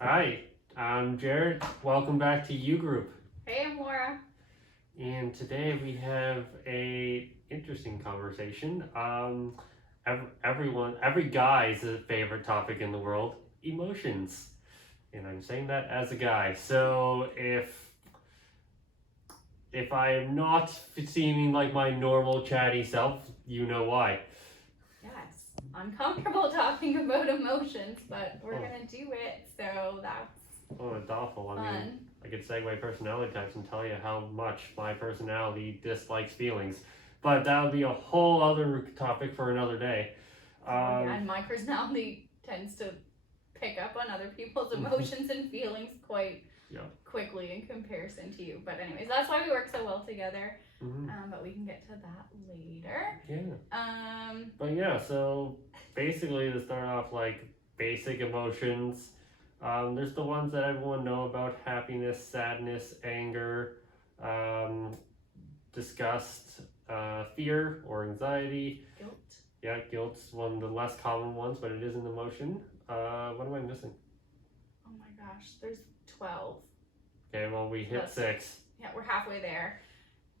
Hi, I'm Jarret. Welcome back to U Group. Hey, I'm Laura. And today we have a interesting conversation. Every guy's favorite topic in the world: emotions. And I'm saying that as a guy. So if I am not seeming like my normal chatty self, you know why. Yes, uncomfortable talking about emotions, but we're Oh. gonna do it, so that's Oh, it's awful. I mean, fun. I could segue personality types and tell you how much my personality dislikes feelings, but that would be a whole other topic for another day. Yeah, and my personality tends to pick up on other people's emotions and feelings quite Yeah. quickly in comparison to you. But anyways, that's why we work so well together. Mhm. But we can get to that later. Yeah. But yeah, so basically to start off, like basic emotions. There's the ones that everyone know about: happiness, sadness, anger, um, disgust, fear or anxiety. Guilt. Yeah, guilt's one of the less common ones, but it is an emotion. What am I missing? Oh my gosh, there's 12. Okay, well, we hit 6. Yeah, we're halfway there.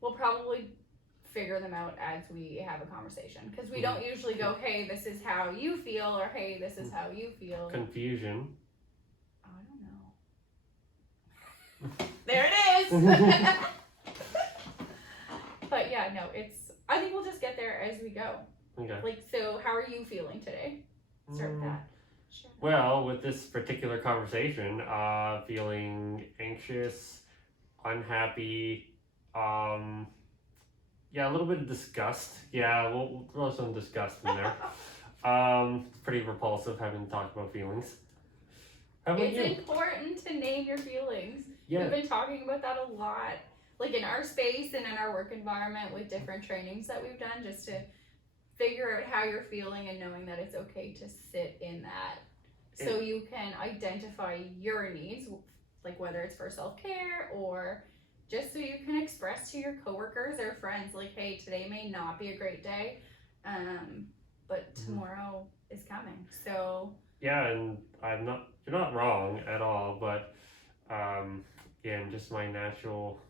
We'll probably figure them out as we have a conversation, because we don't usually go, hey, this is how you feel, or hey, this is how you feel. Confusion. I don't know. There it is. But yeah, no, I think we'll just get there as we go. Okay. Like, so how are you feeling today? Start with that. Sure. Well, with this particular conversation, feeling anxious, unhappy, yeah, a little bit of disgust. Yeah, we'll throw some disgust in there. Pretty repulsive having to talk about feelings. How about you? It's important to name your feelings. Yeah. We've been talking about that a lot, like in our space and in our work environment with different trainings that we've done, just to figure out how you're feeling and knowing that it's okay to sit in that, so you can identify your needs, like whether it's for self-care or just so you can express to your coworkers or friends, like, hey, today may not be a great day, but tomorrow is coming. So yeah, and you're not wrong at all, but again, just my natural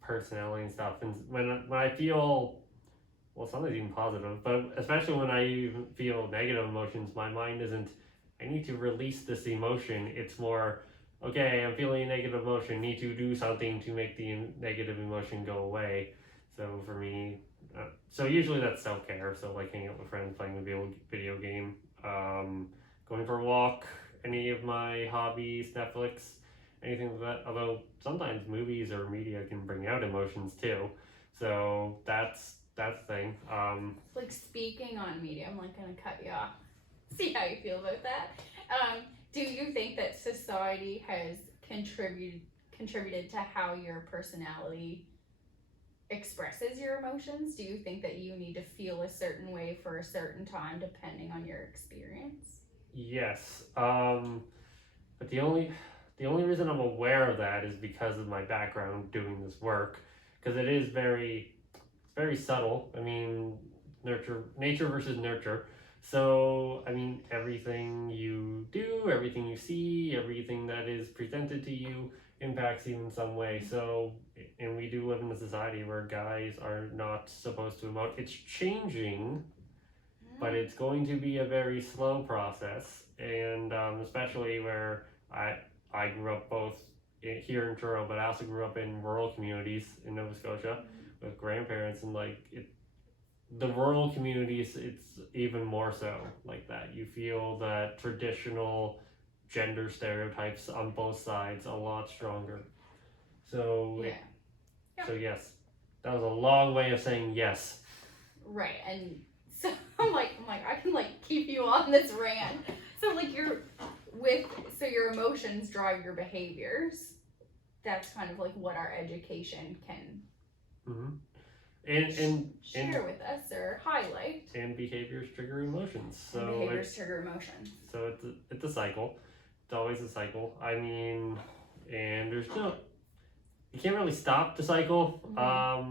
personality and stuff, and when I feel, well, something's even positive, but especially when I even feel negative emotions, my mind isn't, I need to release this emotion. It's more, okay, I'm feeling a negative emotion, need to do something to make the negative emotion go away. So for me, so usually that's self-care. So like hanging out with friends, playing a video game, going for a walk, any of my hobbies, Netflix, anything like that. Although sometimes movies or media can bring out emotions too. So that's the thing. like, speaking on media, I'm like gonna cut you off. See how you feel about that. Do you think that society has contributed to how your personality expresses your emotions? Do you think that you need to feel a certain way for a certain time depending on your experience? Yes. But the only reason I'm aware of that is because of my background doing this work, because it's very subtle. I mean, nature versus nurture. So, I mean, everything you do, everything you see, everything that is presented to you impacts you in some way. So, and we do live in a society where guys are not supposed to emote. It's changing, but it's going to be a very slow process. And especially where I grew up both here in Toronto, but I also grew up in rural communities in Nova Scotia with grandparents, and the rural communities, it's even more so like that. You feel that traditional gender stereotypes on both sides a lot stronger. So Yeah. so yes, that was a long way of saying yes. Right, and so I'm like I can like keep you on this rant. So like so your emotions drive your behaviors. That's kind of like what our education can share with us or highlight. And behaviors trigger emotions. So behaviors trigger emotions. So it's a cycle. It's always a cycle. I mean, and you can't really stop the cycle.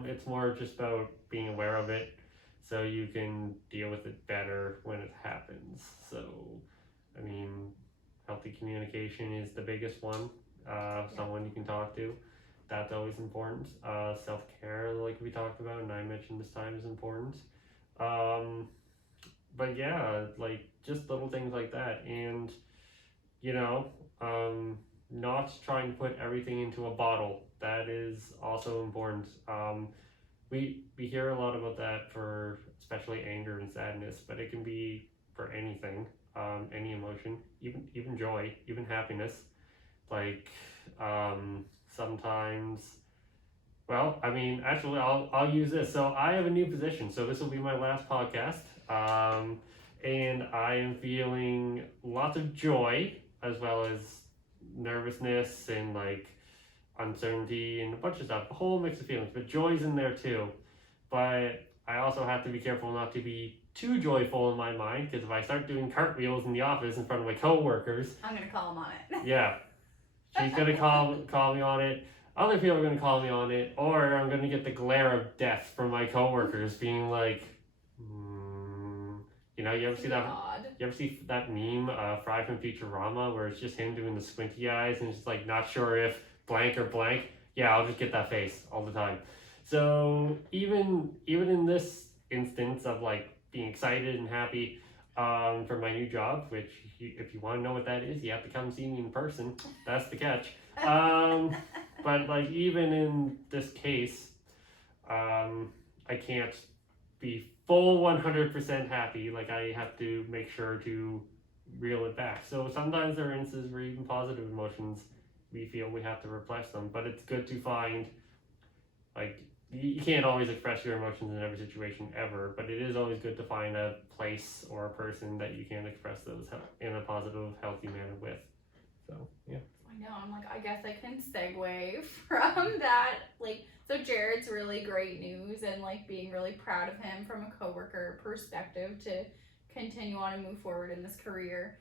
It's more just about being aware of it, so you can deal with it better when it happens. So, I mean, help healthy communication is the biggest one. Someone you can talk to. That's always important. Self-care, like we talked about, and I mentioned this time, is important. But yeah, like just little things like that, and you know, not trying to put everything into a bottle. That is also important. We hear a lot about that for especially anger and sadness, but it can be for anything, any emotion, even joy, even happiness. Like sometimes, well, I mean, actually, I'll use this. So I have a new position. So this will be my last podcast, and I am feeling lots of joy as well as nervousness and like uncertainty and a bunch of stuff, a whole mix of feelings, but joy's in there too. But I also have to be careful not to be too joyful in my mind, because if I start doing cartwheels in the office in front of my coworkers, I'm gonna call him on it. yeah, she's gonna call me on it. Other people are gonna call me on it, or I'm gonna get the glare of death from my coworkers, being like, you know, you ever see that? Odd. You ever see that meme, Fry from Futurama, where it's just him doing the squinty eyes and just like not sure if blank or blank? Yeah, I'll just get that face all the time. So even in this instance of like being excited and happy for my new job, which if you want to know what that is, you have to come see me in person. That's the catch. But like even in this case, I can't be full 100% happy. Like I have to make sure to reel it back. So sometimes there are instances where even positive emotions, we feel we have to repress them, but it's good to find, like, you can't always express your emotions in every situation ever, but it is always good to find a place or a person that you can express those in a positive, healthy manner with. So, yeah. I know, I'm like, I guess I can segue from that. Like, so Jarret's really great news and like being really proud of him from a coworker perspective to continue on and move forward in this career.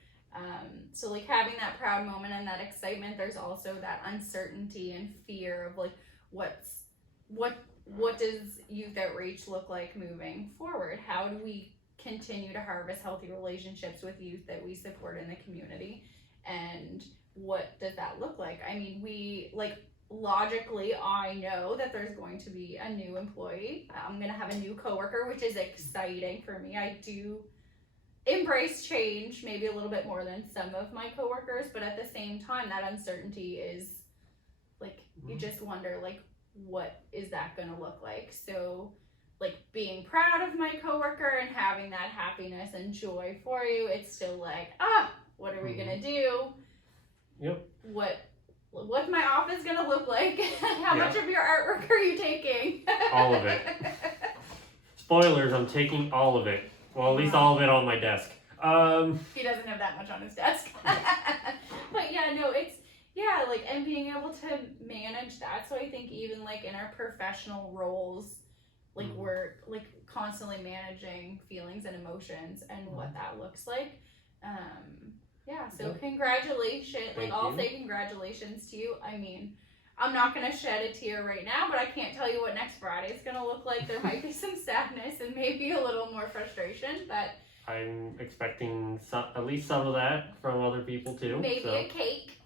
So like having that proud moment and that excitement, there's also that uncertainty and fear of like what does youth outreach look like moving forward? How do we continue to harvest healthy relationships with youth that we support in the community? And what does that look like? I mean, we like logically, I know that there's going to be a new employee. I'm going to have a new coworker, which is exciting for me. I do embrace change maybe a little bit more than some of my coworkers, but at the same time, that uncertainty is like, you just wonder, like, what is that going to look like? So like being proud of my coworker and having that happiness and joy for you, it's still like, what are we going to do? Yep. What's my office gonna look like? How much of your artwork are you taking? All of it. Spoilers, I'm taking all of it. Well, at least all of it on my desk. He doesn't have that much on his desk. But yeah, no, it's, yeah, like, and being able to manage that. So I think even like in our professional roles, like we're like constantly managing feelings and emotions and what that looks like. Yeah, so congratulations. Thank I'll you. say congratulations to you. I mean, I'm not going to shed a tear right now, but I can't tell you what next Friday is going to look like. There might be some sadness and maybe a little more frustration, but I'm expecting at least some of that from other people too. maybe a cake.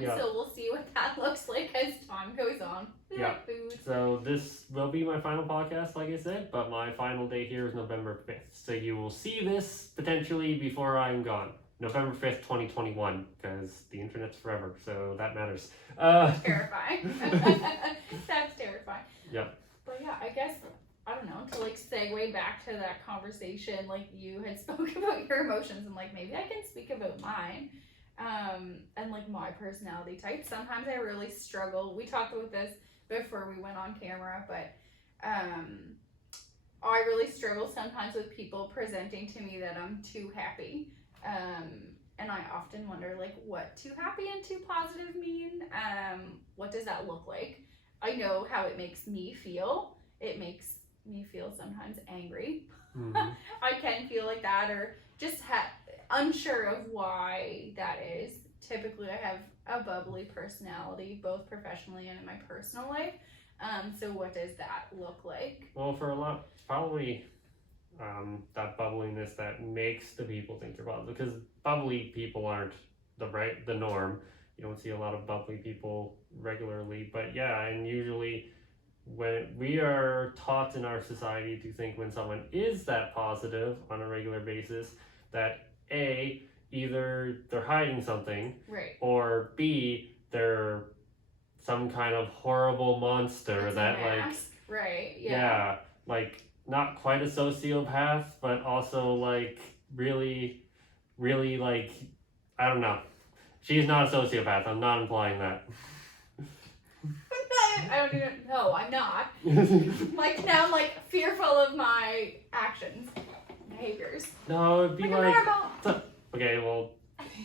So we'll see what that looks like as time goes on. Yeah. Food. So this will be my final podcast, like I said, but my final day here is November 5th. So you will see this potentially before I'm gone. November 5th, 2021, because the internet's forever, so that matters. Terrifying. That's terrifying. Yep. But yeah, I guess, I don't know, to like segue back to that conversation, like you had spoke about your emotions and like maybe I can speak about mine. And like my personality type. Sometimes I really struggle. We talked about this before we went on camera, but I really struggle sometimes with people presenting to me that I'm too happy. And I often wonder like what too happy and too positive mean. What does that look like? I know how it makes me feel. It makes me feel sometimes angry. I can feel like that, or just unsure of why that is. Typically I have a bubbly personality, both professionally and in my personal life. So what does that look like? Well, for a lot, it's probably that bubbliness that makes the people think you're positive, because bubbly people aren't the norm. You don't see a lot of bubbly people regularly, but yeah, and usually when we are taught in our society to think when someone is that positive on a regular basis, that A, either they're hiding something, Right. or B, they're some kind of horrible monster It's a that like mask. Right. yeah, like not quite a sociopath, but also like really, really like I don't know. She's not a sociopath. I'm not implying that. I don't even. No, I'm not. Like now, I'm like fearful of my actions, behaviors. No, it'd be Like a like normal. okay, well,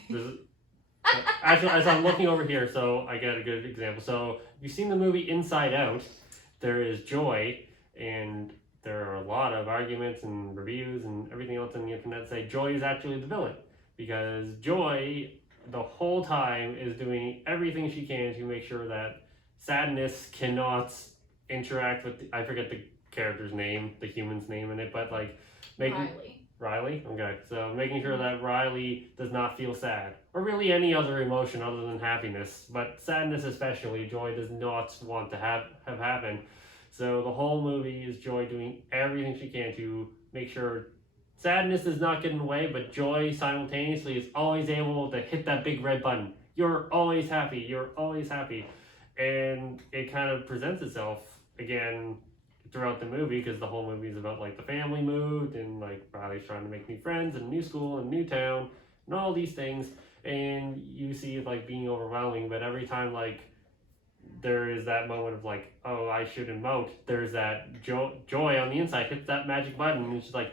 this is, actually, as I'm looking over here, so I get a good example. So you've seen the movie Inside Out. There is Joy, and there are a lot of arguments and reviews and everything else on the internet say Joy is actually the villain because Joy, the whole time, is doing everything she can to make sure that Sadness cannot interact with. I forget the character's name, the human's name in it, but like making. Riley? Okay, so making sure that Riley does not feel sad, or really any other emotion other than happiness, but sadness especially, Joy does not want to have happen. So the whole movie is Joy doing everything she can to make sure sadness is not getting away, but Joy simultaneously is always able to hit that big red button. You're always happy, you're always happy. And it kind of presents itself again throughout the movie because the whole movie is about like the family moved and like Riley's trying to make new friends and a new school and new town and all these things, and you see it like being overwhelming, but every time like there is that moment of like, oh, I should emote, there's that joy on the inside hits that magic button and it's just like,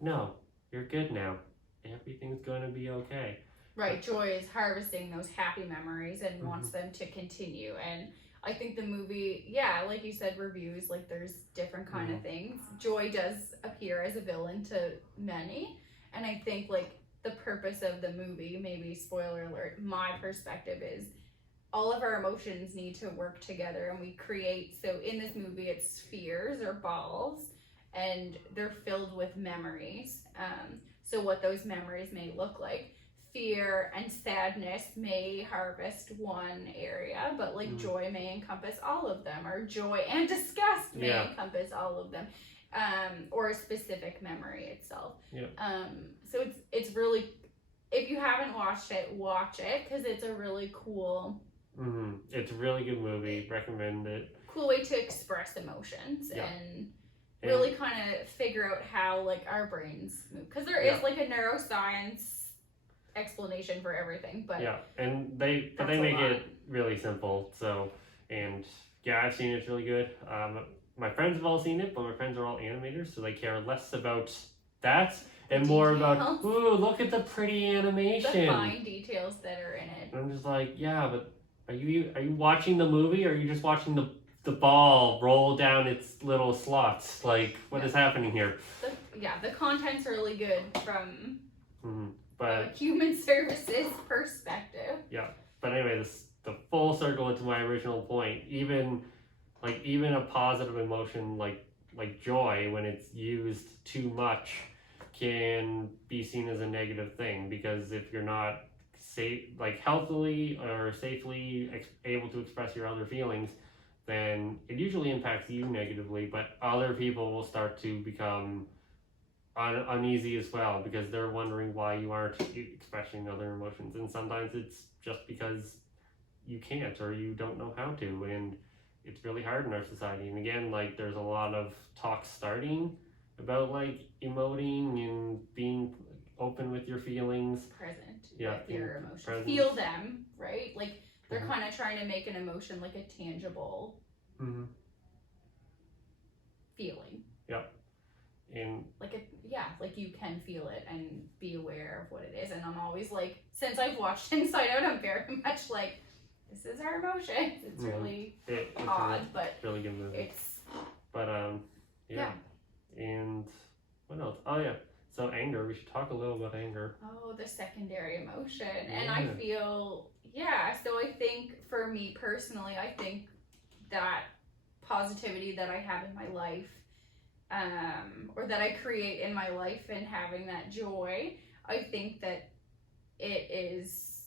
no, you're good now, everything's gonna be okay. Right, Joy is harvesting those happy memories and wants them to continue. And I think the movie, yeah, like you said, reviews, like there's different kind of things. Joy does appear as a villain to many. And I think like the purpose of the movie, maybe spoiler alert, my perspective is all of our emotions need to work together and we create, so in this movie it's spheres or balls and they're filled with memories. So what those memories may look like. Fear and sadness may harvest one area, but like joy may encompass all of them, or joy and disgust may encompass all of them, or a specific memory itself. So it's really, if you haven't watched it, watch it because it's a really cool. It's a really good movie. Recommend it. Cool way to express emotions and really kind of figure out how like our brains move because there is like a neuroscience explanation for everything, but and they make it really simple. So and I've seen it. It's really good. My friends have all seen it, but my friends are all animators, so they care less about that and more about ooh, look at the pretty animation, the fine details that are in it. And I'm just like, yeah, but are you watching the movie or are you just watching the ball roll down its little slots? Like what is happening here? The content's really good from but human services perspective. But anyway, the full circle to my original point, even a positive emotion like joy, when it's used too much, can be seen as a negative thing, because if you're not healthily or safely able to express your other feelings, then it usually impacts you negatively, but other people will start to become uneasy as well because they're wondering why you aren't expressing other emotions, and sometimes it's just because you can't or you don't know how to, and it's really hard in our society. And again, like there's a lot of talk starting about like emoting and being open with your feelings, present with your emotions, present. Feel them, right? Like they're kind of trying to make an emotion like a tangible feeling. And like you can feel it and be aware of what it is. And I'm always like, since I've watched Inside Out, I'm very much like, this is our emotions. It's really odd, but really good movie. It's And what else? Oh yeah, so anger. We should talk a little about anger. Oh, the secondary emotion. And I feel so I think for me personally, I think that positivity that I have in my life, or that I create in my life, and having that joy, I think that it is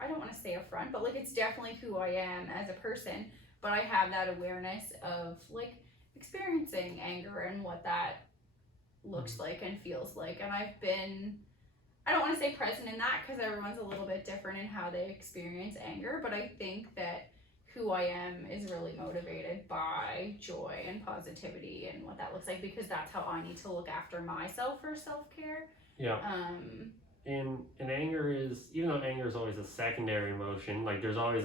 I don't want to say a front, but like it's definitely who I am as a person. But I have that awareness of like experiencing anger and what that looks like and feels like. And I've been, I don't want to say present in that because everyone's a little bit different in how they experience anger, but I think that who I am is really motivated by joy and positivity and what that looks like, because that's how I need to look after myself for self-care. Yeah. And anger is, even though anger is always a secondary emotion, like there's always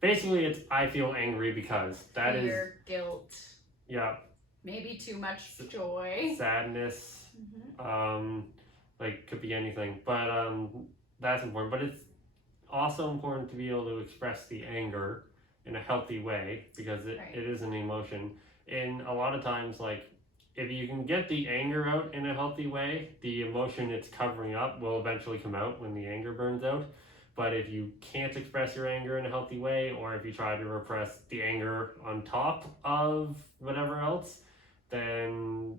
basically it's I feel angry because that is fear, guilt, yeah, maybe too much joy, sadness, like could be anything, but that's important. But it's also important to be able to express the anger in a healthy way, because it is an emotion. And a lot of times, like if you can get the anger out in a healthy way, the emotion it's covering up will eventually come out when the anger burns out. But if you can't express your anger in a healthy way, or if you try to repress the anger on top of whatever else, then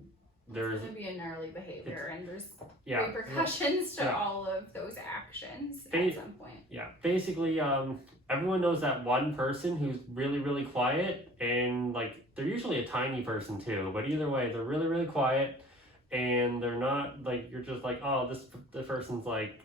there's going to be a gnarly behavior, and there's repercussions to all of those actions at some point. Yeah, basically, everyone knows that one person who's really, really quiet, and like they're usually a tiny person too, but either way, they're really, really quiet, and they're not like, you're just like, oh, this person's like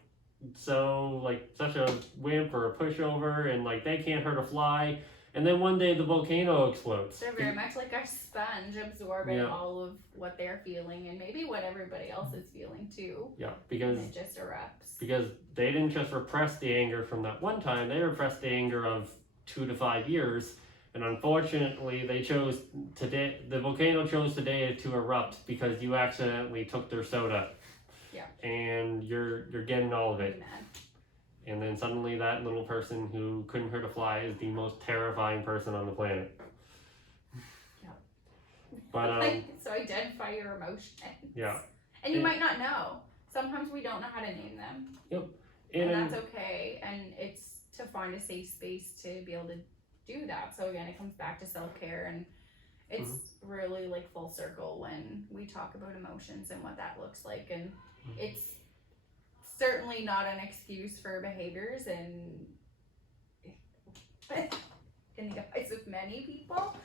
so like such a wimp or a pushover, and like they can't hurt a fly. And then one day the volcano explodes. They're very much like a sponge, absorbing all of what they're feeling and maybe what everybody else is feeling too. Yeah, because it just erupts. Because they didn't just repress the anger from that one time, they repressed the anger of 2 to 5 years. And unfortunately, the volcano chose today to erupt because you accidentally took their soda. Yeah. And you're getting all of it. Amen. And then suddenly that little person who couldn't hurt a fly is the most terrifying person on the planet. Yeah. But so identify your emotions. Yeah. And you might not know. Sometimes we don't know how to name them. Yep. And that's okay. And it's to find a safe space to be able to do that. So again, it comes back to self-care, and it's really like full circle when we talk about emotions and what that looks like. And it's certainly not an excuse for behaviors and in the eyes of many people,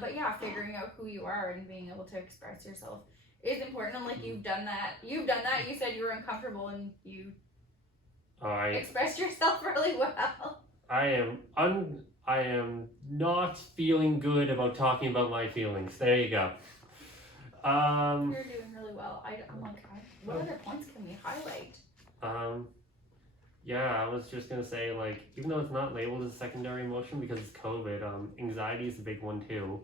but yeah, figuring out who you are and being able to express yourself is important. And like you've done that, you said you were uncomfortable and you expressed yourself really well. I am not feeling good about talking about my feelings. There you go. You're doing really well. I'm like, what other points can we highlight? Yeah, I was just gonna say, like, even though it's not labeled as a secondary emotion because it's COVID, anxiety is a big one too,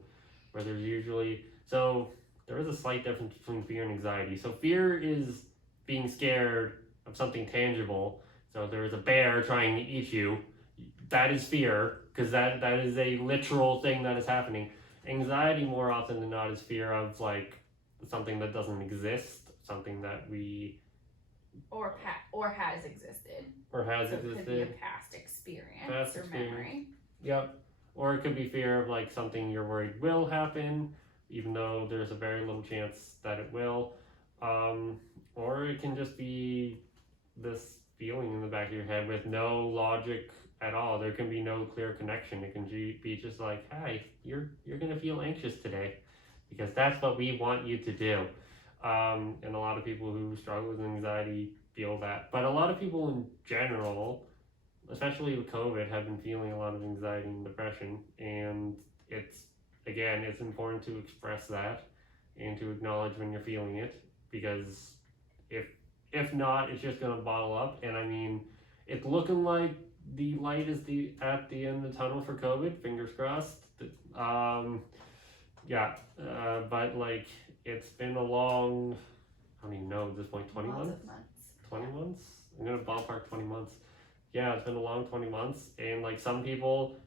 where there's usually, so there is a slight difference between fear and anxiety. So fear is being scared of something tangible. So there is a bear trying to eat you. That is fear, because that is a literal thing that is happening. Anxiety more often than not is fear of like something that doesn't exist, something that we or has existed. Or has so existed. It could be a past experience or memory. Yep. Or it could be fear of like something you're worried will happen, even though there's a very little chance that it will. Or it can just be this feeling in the back of your head with no logic at all. There can be no clear connection. It can be just like, hey, you're gonna feel anxious today because that's what we want you to do. And a lot of people who struggle with anxiety feel that. But a lot of people in general, especially with COVID, have been feeling a lot of anxiety and depression. And it's important to express that and to acknowledge when you're feeling it, because if not, it's just gonna bottle up. And I mean, it's looking like the light is at the end of the tunnel for COVID. Fingers crossed. But like it's been a long, I don't even know at this point, 20 months? 20 months? I'm gonna ballpark 20 months. Yeah, it's been a long 20 months, and like some people,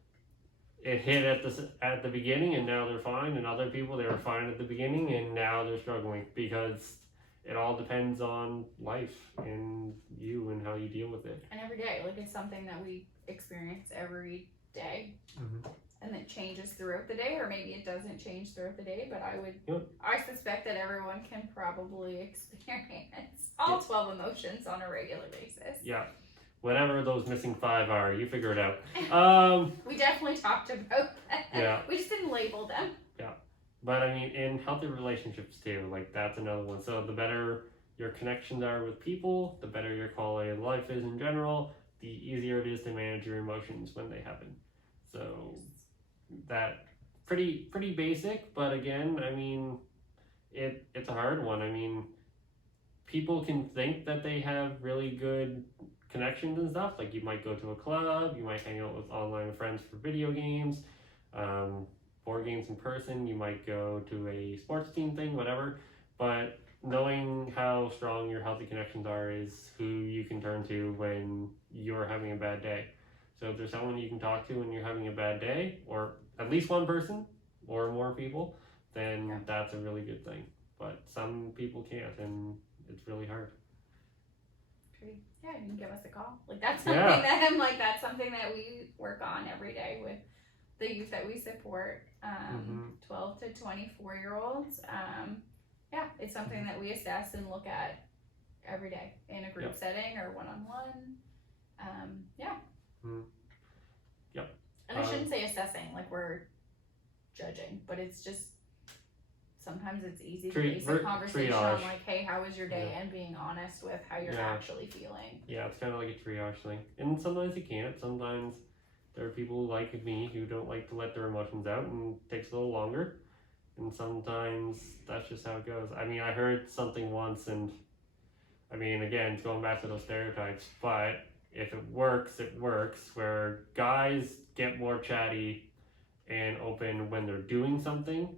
it hit at the beginning and now they're fine, and other people, they were fine at the beginning and now they're struggling, because it all depends on life and you and how you deal with it. And every day, like it's something that we experience every day. And it changes throughout the day, or maybe it doesn't change throughout the day, but I suspect that everyone can probably experience all 12 emotions on a regular basis. Yeah. whatever those missing 5 are, you figure it out. We definitely talked about that. Yeah. We just didn't label them. But I mean, in healthy relationships too, like that's another one. So the better your connections are with people, the better your quality of life is in general, the easier it is to manage your emotions when they happen. So that pretty basic, but again, I mean, it's a hard one. I mean, people can think that they have really good connections and stuff. Like you might go to a club, you might hang out with online friends for video games, board games in person, you might go to a sports team thing, whatever. But knowing how strong your healthy connections are is who you can turn to when you're having a bad day. So if there's someone you can talk to when you're having a bad day, or at least one person or more people, then that's a really good thing. But some people can't, and it's really hard. Yeah, you can give us a call. Like that's something that I'm like, that's something that we work on every day with the youth that we support, 12 to 24-year-olds. Yeah, it's something that we assess and look at every day in a group setting or one-on-one. And I shouldn't say assessing, like we're judging, but it's just sometimes it's easy to base a conversation on like, hey, how was your day? And being honest with how you're actually feeling. Yeah, it's kind of like a triage thing. And sometimes you can't. Sometimes there are people like me who don't like to let their emotions out and it takes a little longer. And sometimes that's just how it goes. I mean, I heard something once, and I mean, again, it's going back to those stereotypes, but if it works, it works, where guys get more chatty and open when they're doing something.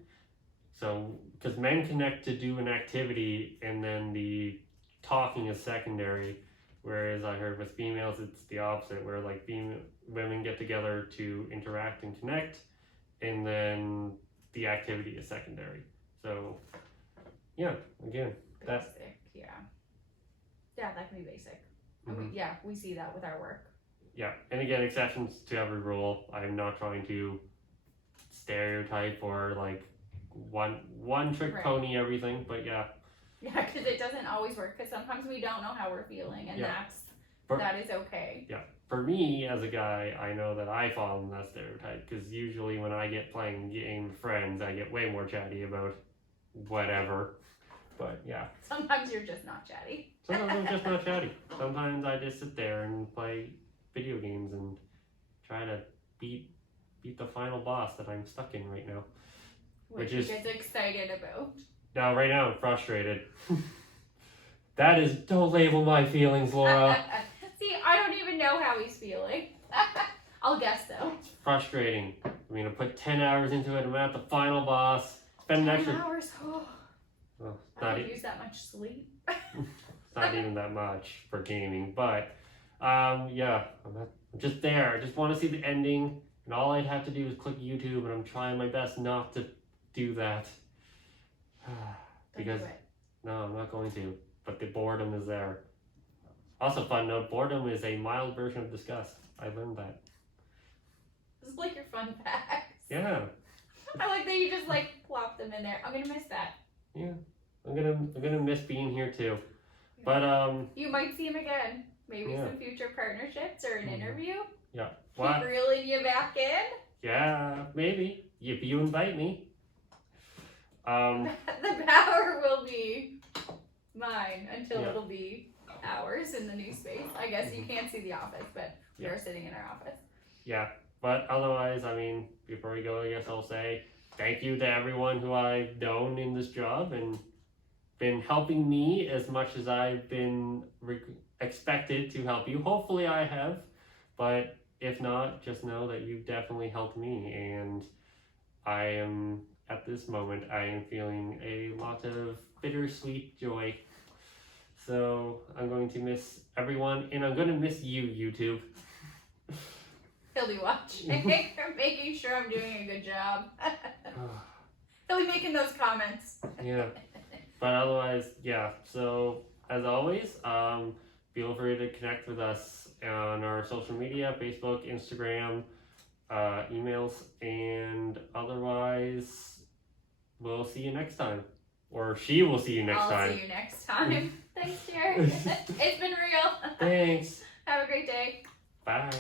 So, because men connect to do an activity and then the talking is secondary, whereas I heard with females it's the opposite, where like women get together to interact and connect, and then the activity is secondary. So, yeah, again, that's basic. Yeah, that can be basic. And we see that with our work. Yeah, and again, exceptions to every rule. I'm not trying to stereotype or like one trick pony everything, but yeah, because it doesn't always work, because sometimes we don't know how we're feeling, and that is okay. For me as a guy, I know that I fall in that stereotype, because usually when I get playing a game with friends, I get way more chatty about whatever. But yeah, sometimes you're just not chatty. Sometimes I'm just not chatty. Sometimes I just sit there and play video games and try to beat the final boss that I'm stuck in right now. Which you get excited about. No, right now I'm frustrated. That is, don't label my feelings, Laura. See, I don't even know how he's feeling. I'll guess though. It's frustrating. I mean, I put 10 hours into it. I'm at the final boss. Spend an extra 10 hours. Well, I don't use that much sleep. It's not even that much for gaming, but yeah, I'm just there. I just want to see the ending, and all I'd have to do is click YouTube, and I'm trying my best not to do that. Because no, I'm not going to. But the boredom is there. Also, fun note: boredom is a mild version of disgust. I learned that. This is like your fun facts. Yeah. I like that you just like plop them in there. I'm gonna miss that. Yeah, I'm gonna miss being here too. But you might see him again. Maybe some future partnerships or an interview. Yeah. Keep reeling you back in. Yeah, maybe if you invite me. The power will be mine until it'll be ours in the new space. I guess you can't see the office, but we are sitting in our office. Yeah, but otherwise, I mean, before we go, I guess I'll say thank you to everyone who I've known in this job and been helping me as much as I've been expected to help you. Hopefully I have, but if not, just know that you've definitely helped me, and I am, at this moment, I am feeling a lot of bittersweet joy. So I'm going to miss everyone, and I'm going to miss you, YouTube. He'll be watching, making sure I'm doing a good job. He'll be making those comments. Yeah. But otherwise, yeah. So as always, feel free to connect with us on our social media, Facebook, Instagram, emails, and otherwise, we'll see you next time. Or she will see you next time. I'll see you next time. Thanks, Jarret. It's been real. Thanks. Have a great day. Bye.